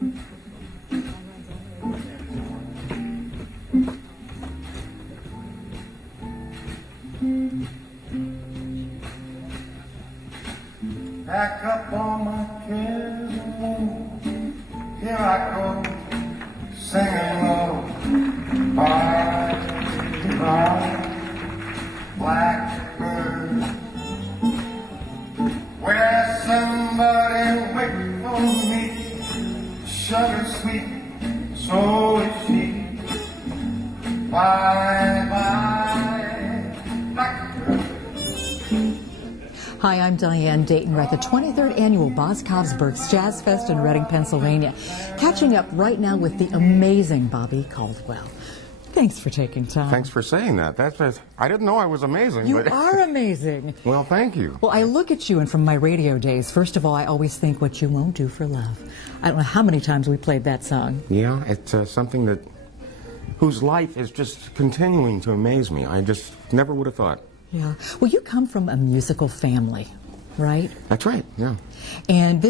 Pack up all my cares and woe. Here I go, singing low. Bye, bye, blackbird. Where somebody wait for me, sugar sweet, so is she. Bye, bye, blackbird. Hi, I'm Diane, Dayton. We're at the 23rd Annual Boscov's Berks Jazz Fest in Reading, Pennsylvania. Catching up right now with the amazing Bobby Caldwell. Thanks for taking time. Thanks for saying that. I didn't know I was amazing. You but are amazing. Well, thank you. Well, I look at you, and from my radio days, first of all, I always think what you won't do for love. I don't know how many times we played that song. Yeah, it's something whose life is just continuing to amaze me. I just never would have thought. Yeah. Well, you come from a musical family, right? That's right, yeah. And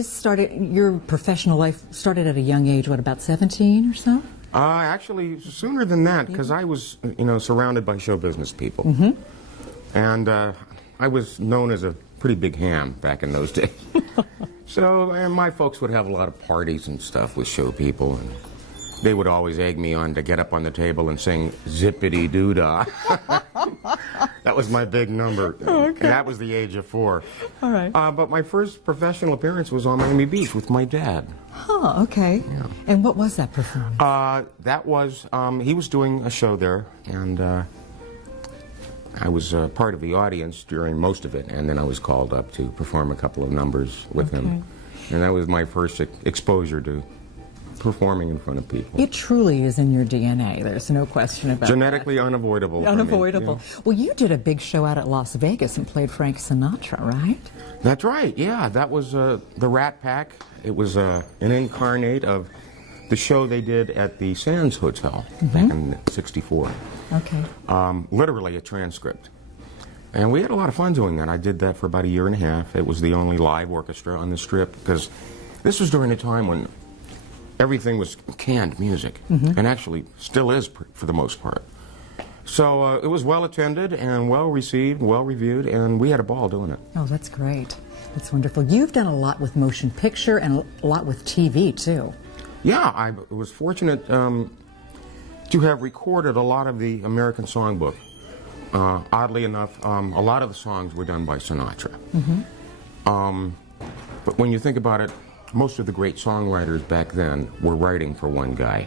your professional life started at a young age, what, about 17 or so? Actually, sooner than that, because I was, surrounded by show business people. Mm-hmm. And I was known as a pretty big ham back in those days. So my folks would have a lot of parties and stuff with show people, and they would always egg me on to get up on the table and sing Zippity-Doo-Dah. That was my big number. Oh, okay. And that was the age of 4. All right. But my first professional appearance was on Miami Beach with my dad. Huh, okay. Yeah. And what was that performance? That was, he was doing a show there, and I was part of the audience during most of it, and then I was called up to perform a couple of numbers with him. And that was my first exposure to performing in front of people. It truly is in your DNA. There's no question about Genetically unavoidable. Unavoidable. For me, yeah. Well, you did a big show out at Las Vegas and played Frank Sinatra, right? That's right, yeah. That was the Rat Pack. It was an incarnate of the show they did at the Sands Hotel back in '64. Okay. Literally a transcript. And we had a lot of fun doing that. I did that for about 1.5 years. It was the only live orchestra on the Strip, because this was during a time when everything was canned music, and actually still is for the most part. So it was well attended and well received, well reviewed, and we had a ball doing it. Oh, that's great. That's wonderful. You've done a lot with motion picture and a lot with TV, too. Yeah, I was fortunate to have recorded a lot of the American Songbook. Oddly enough, a lot of the songs were done by Sinatra. But when you think about it, most of the great songwriters back then were writing for one guy,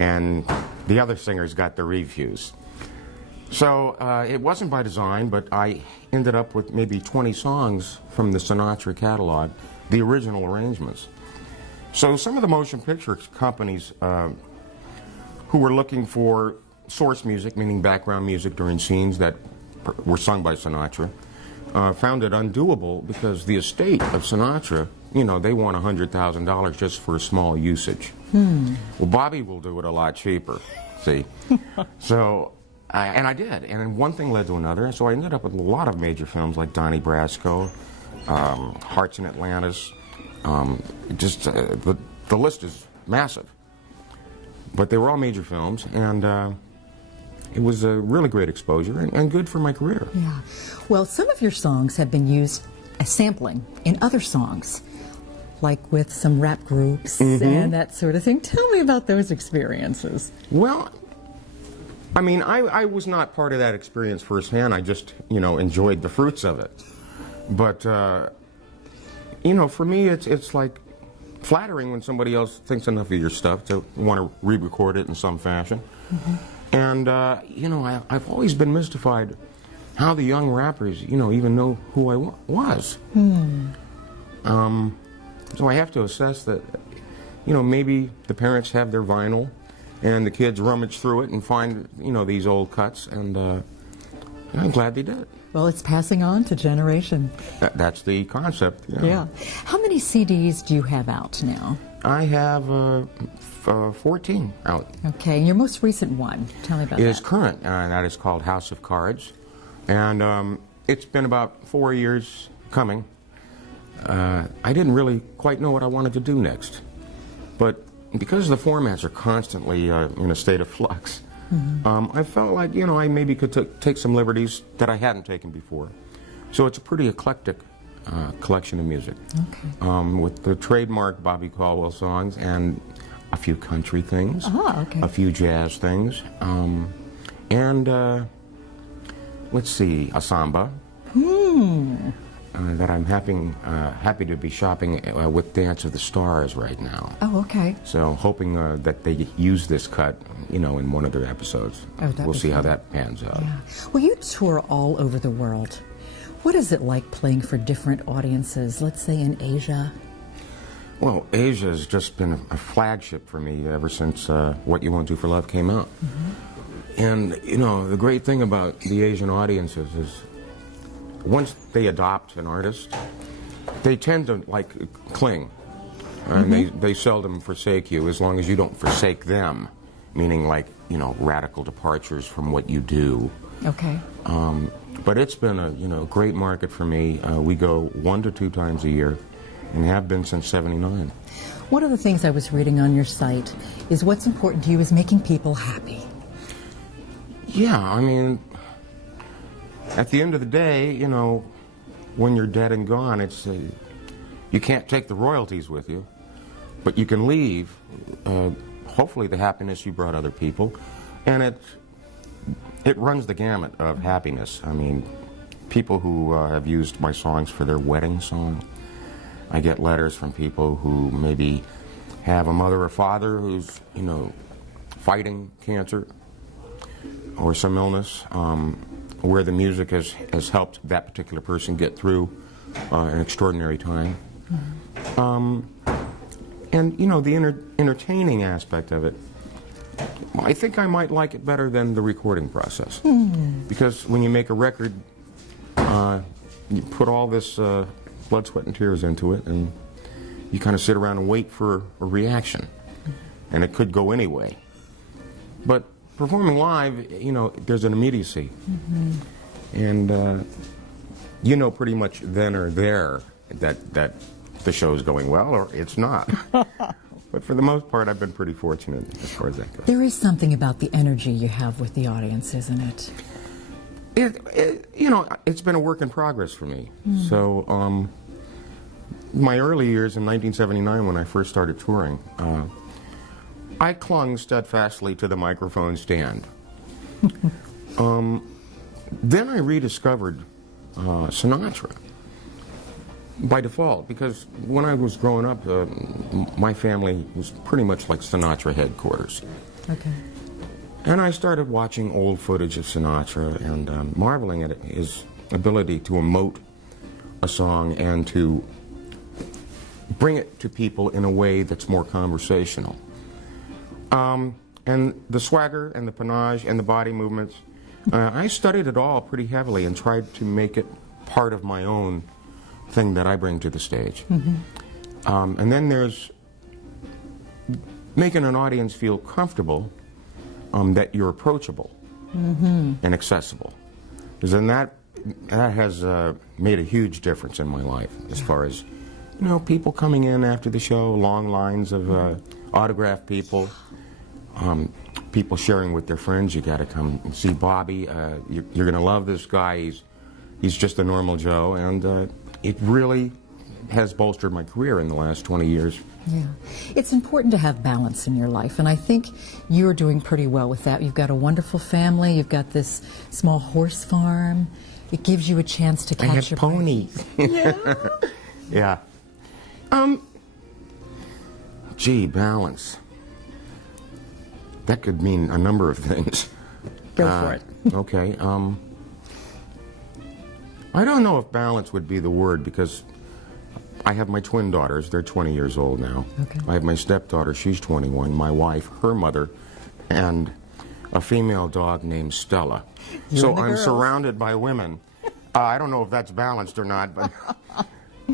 and the other singers got the reviews. So it wasn't by design, but I ended up with maybe 20 songs from the Sinatra catalog, the original arrangements. So some of the motion picture companies who were looking for source music, meaning background music during scenes that were sung by Sinatra, found it undoable because the estate of Sinatra, they want $100,000 just for a small usage. Well, Bobby will do it a lot cheaper, see? So, and I did, and one thing led to another, so I ended up with a lot of major films like Donnie Brasco, Hearts in Atlantis, the list is massive. But they were all major films, and it was a really great exposure and good for my career. Yeah. Well, some of your songs have been used as sampling in other songs, like with some rap groups and that sort of thing. Tell me about those experiences. Well, I mean, I was not part of that experience firsthand. I just, enjoyed the fruits of it. But, for me, it's like flattering when somebody else thinks enough of your stuff to want to re-record it in some fashion. And, I've always been mystified how the young rappers, even know who I was. So I have to assess that, maybe the parents have their vinyl and the kids rummage through it and find, these old cuts, and I'm glad they did. Well, it's passing on to generation. That's the concept. Yeah. How many CDs do you have out now? I have 14 out. Okay, and your most recent one, tell me about that. It is current, and that is called House of Cards. And it's been about 4 years coming. I didn't really quite know what I wanted to do next. But because the formats are constantly in a state of flux, I felt like, you know, I maybe could take some liberties that I hadn't taken before. So it's a pretty eclectic collection of music. Okay. With the trademark Bobby Caldwell songs and a few country things, okay. a few jazz things, and let's see, a samba. That I'm happy to be shopping with Dance of the Stars right now. Oh, okay. So hoping that they use this cut, you know, in one of their episodes. We'll see how that pans out. Yeah. Well, you tour all over the world. What is it like playing for different audiences, let's say in Asia? Well, Asia has just been a flagship for me ever since What You Won't Do for Love came out. And, you know, the great thing about the Asian audiences is once they adopt an artist, they tend to, like, cling. And they seldom forsake you as long as you don't forsake them, meaning, like, you know, radical departures from what you do. Okay. But it's been a, you know, great market for me. We go 1 to 2 times a year and have been since '79. One of the things I was reading on your site is what's important to you is making people happy. Yeah, I mean, at the end of the day, you know, when you're dead and gone, it's you can't take the royalties with you, but you can leave, hopefully, the happiness you brought other people, and it runs the gamut of happiness. I mean, people who have used my songs for their wedding song. I get letters from people who maybe have a mother or father who's, you know, fighting cancer or some illness, where the music has helped that particular person get through an extraordinary time. And, you know, the entertaining aspect of it, I think I might like it better than the recording process. Because when you make a record, you put all this blood, sweat, and tears into it, and you kind of sit around and wait for a reaction. And it could go any way. But performing live, you know, there's an immediacy. And you know pretty much then or there that the show's going well or it's not. But for the most part, I've been pretty fortunate as far as that goes. There is something about the energy you have with the audience, isn't it? You know, it's been a work in progress for me. So, my early years in 1979 when I first started touring, I clung steadfastly to the microphone stand. Then I rediscovered Sinatra by default, because when I was growing up, my family was pretty much like Sinatra headquarters. Okay. And I started watching old footage of Sinatra and marveling at his ability to emote a song and to bring it to people in a way that's more conversational. And the swagger and the panache and the body movements, I studied it all pretty heavily and tried to make it part of my own thing that I bring to the stage. And then there's making an audience feel comfortable, that you're approachable and accessible. Because then that has made a huge difference in my life as far as, you know, people coming in after the show, long lines of autographed people, people sharing with their friends. You got to come and see Bobby. You're going to love this guy. He's just a normal Joe, and it really has bolstered my career in the last 20 years. Yeah. It's important to have balance in your life, and I think you're doing pretty well with that. You've got a wonderful family. You've got this small horse farm. It gives you a chance to catch your breath. Ponies. Yeah. Yeah. Gee, balance. That could mean a number of things. Go for it. Okay. I don't know if balance would be the word, because I have my twin daughters. They're 20 years old now. Okay. I have my stepdaughter. She's 21. My wife, her mother, and a female dog named Stella. So I'm surrounded by women. I don't know if that's balanced or not, but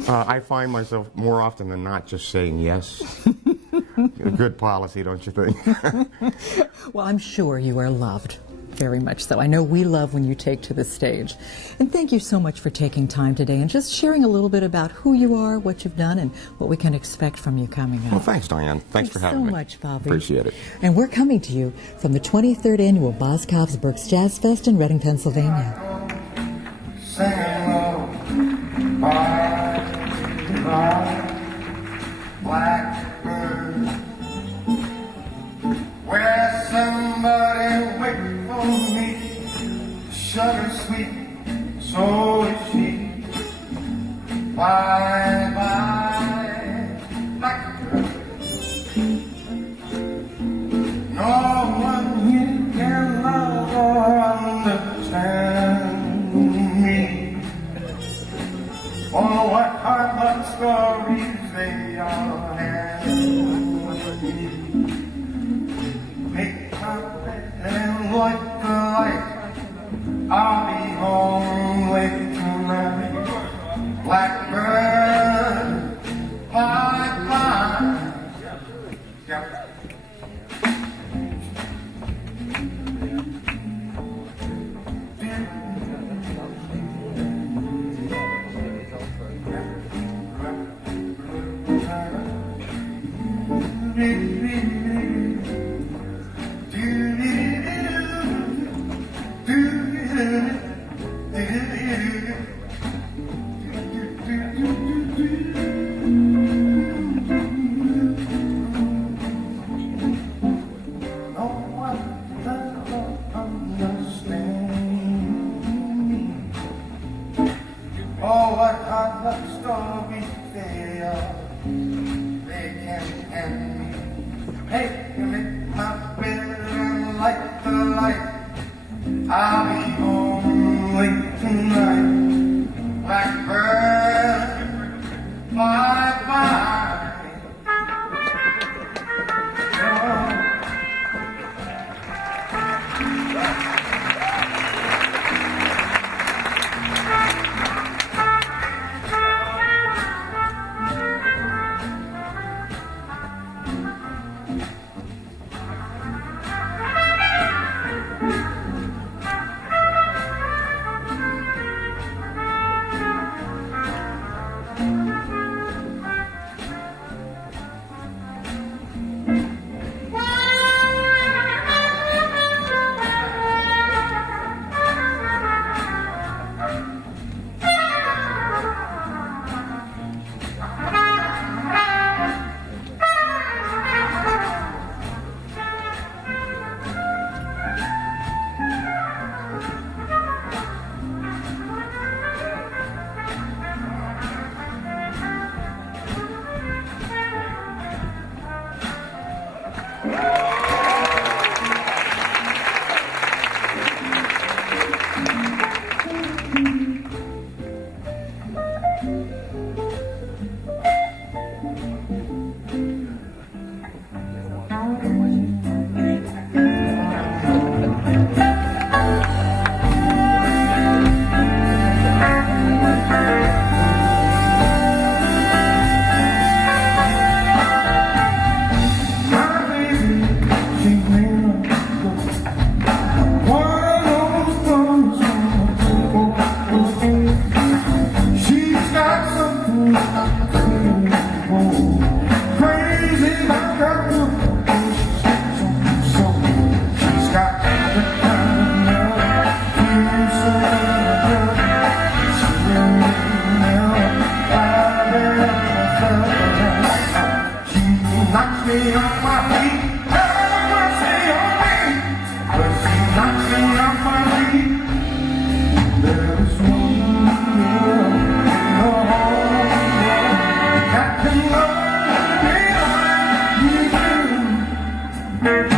I find myself more often than not just saying yes. A good policy, don't you think? Well, I'm sure you are loved Very much so. I know we love when you take to the stage. And thank you so much for taking time today and just sharing a little bit about who you are, what you've done, and what we can expect from you coming up. Well, thanks, Diane. Thanks for having me. so much, Bobby. Appreciate it. And we're coming to you from the 23rd Annual Boscov's Berks Jazz Fest in Reading, Pennsylvania. Singing low, bye, bye, blackbird. Where somebody wait for me, sugar sweet, so is she. Bye, bye, blackbird. No one here can love or understand me. Oh, what hard luck stories they all have. Make my bed and light the light. I'll be home late tonight. Blackbird, bye bye. Yep. Oh, what hard luck stories they are. They can't end me. Hey, you make my bed and light the light. I'll be home late tonight. Blackbird, bye bye. Thank you.